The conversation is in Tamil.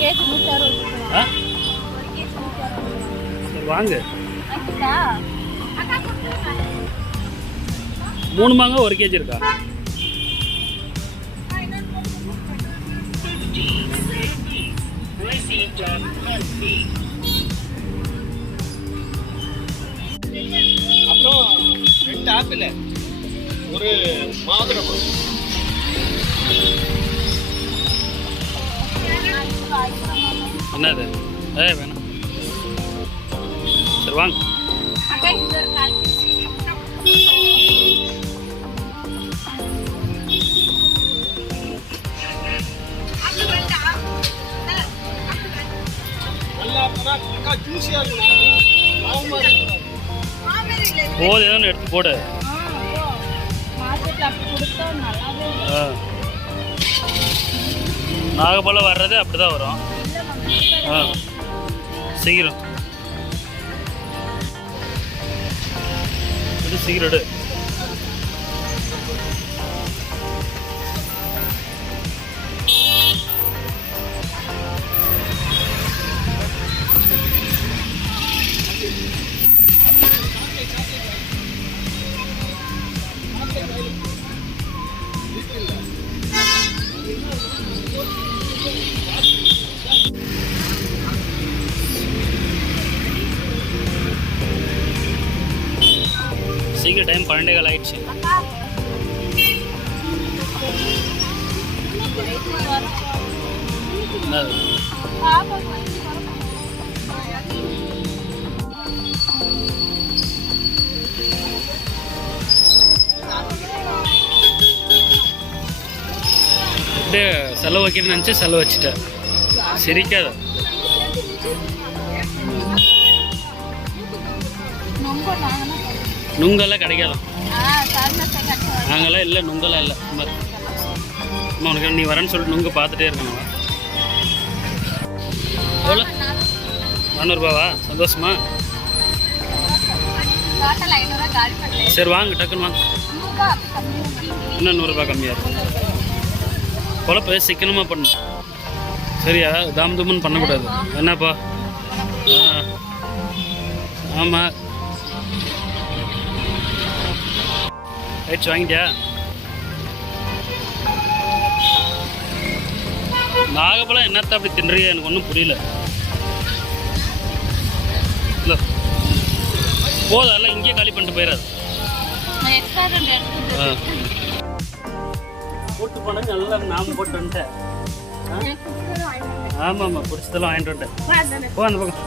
கேஜி 160. சரி வாங்க. 3 மாங்காய் 1 கேஜி இருக்கா? அப்புறம் 2 ஆப்பிள், ஒரு மாதுளம்பழம். என்னது? வேணாம். சரி வாங்க. போது ஏதோ எடுத்து போடு. நாகப்பழம் வர்றது அப்படிதான் வரும். சீக்கிரம் சீக்கிரம் எடு. சீக்கிரம் டைம் 12:15 ஆயிடுச்சு. என்னது? அப்படியே செலவு வைக்கணும்னு நினச்சி செலவு வச்சுட்டேன். சிரிக்காத. நுங்கெல்லாம் கிடைக்காதான்? நாங்களாம் இல்லை, நுங்கெல்லாம் இல்லை. உனக்கு நீ வரேன்னு சொல்லிட்டு நுங்கு பார்த்துட்டே இருக்காங்களா? எவ்வளோ? 400 ரூபாவா? சந்தோஷமா? சரி வாங்க, டக்குன்னு வாங்க. இன்னும் 100 ரூபா கம்மியாக இருக்கும். குழப்ப சிக்கனமாக பண்ணணும், சரியா? தாம் தும்னு பண்ணக்கூடாது. என்னப்பா? ஆமாம். ரைட்ஸ் வாங்கிட்டியா? நாகப்பழம் என்னத்த அப்படி தின்றியா? எனக்கு ஒன்றும் புரியல. இல்லை போதால இங்கேயே காலி பண்ணிட்டு போயிடாது. போட்டு போனது நல்லா நாம் போட்டு வந்துட்டேன். ஆமாம் ஆமாம், பிடிச்சதெல்லாம் வாங்கிட்டு வந்துட்டேன். போ அந்த பக்கம்.